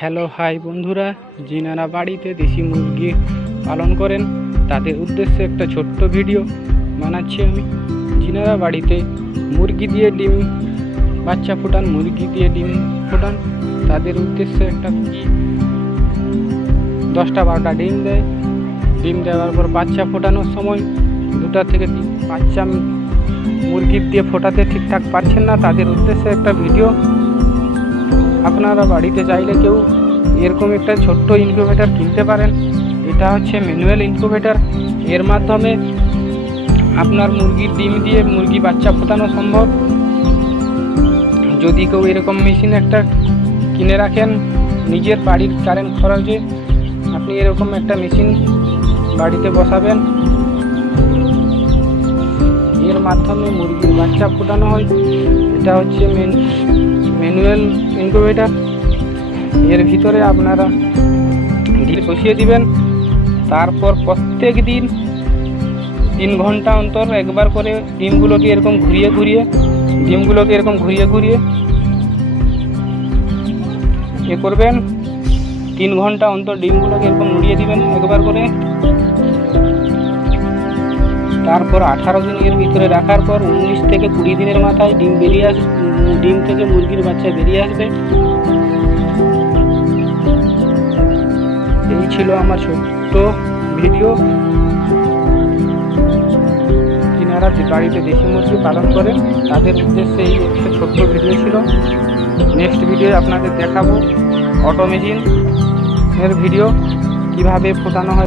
Hello hi বন্ধুরা, যিনারা বাড়িতে দেশি মুরগি পালন করেন তাদের উদ্দেশ্যে একটা ছোট্ট ভিডিও বানাচ্ছি আমি। যিনারা বাড়িতে মুরগি দিয়ে ডিম বাচ্চা ফোটান, মুরগি দিয়ে ডিম ফোটান, তাদের উদ্দেশ্যে একটা 10-12টা ডিম দেয়। ডিম দেওয়ার পর বাচ্চা ফোটানোর সময় 2 থেকে 3 বাচ্চা মুরগি দিয়ে ফোটাতে ঠিকঠাক পারছেন না, তাদের উদ্দেশ্যে একটা ভিডিও। আপনারা বাড়িতে চাইলে কেউ এরকম একটা ছোট্ট ইনকিউবেটর কিনতে পারেন। এটা হচ্ছে ম্যানুয়াল ইনকিউবেটর। এর মাধ্যমে আপনার মুরগির ডিম দিয়ে মুরগি বাচ্চা ফোটানো সম্ভব। যদি কেউ এরকম মেশিন একটা কিনে রাখেন, নিজের বাড়ির কারেন্ট খরচে আপনি এরকম একটা মেশিন বাড়িতে বসাবেন। এর মাধ্যমে মুরগির বাচ্চা ফোটানো হয়। এটা হচ্ছে ম্যানুয়াল ইনকিউবেটর। এর ভিতরে আপনারা ডিম বসিয়ে দিবেন। তারপর প্রত্যেক দিন 3 ঘন্টা অন্তর একবার করে ডিমগুলোকে এরকম ঘুরিয়ে ঘুরিয়ে করবেন। 3 ঘন্টা অন্তর ডিমগুলোকে এরকম উড়িয়ে দিবেন একবার করে। তারপর 18 দিন এর ভিতরে রাখার পর 19 থেকে 20 দিনের মাথায় ডিম থেকে মুরগির বাচ্চা বেরিয়ে আসবে। এই ছিল আমার ছোট্ট ভিডিও। যিনারা বাড়িতে দেশি মুরগি পালন করেন তাদের উদ্দেশ্যে এই একটা ছোট্ট ভিডিও ছিল। নেক্সট ভিডিও আপনাদের দেখাবো অটো মেশিন এর ভিডিও, কিভাবে ফোটানো হয়।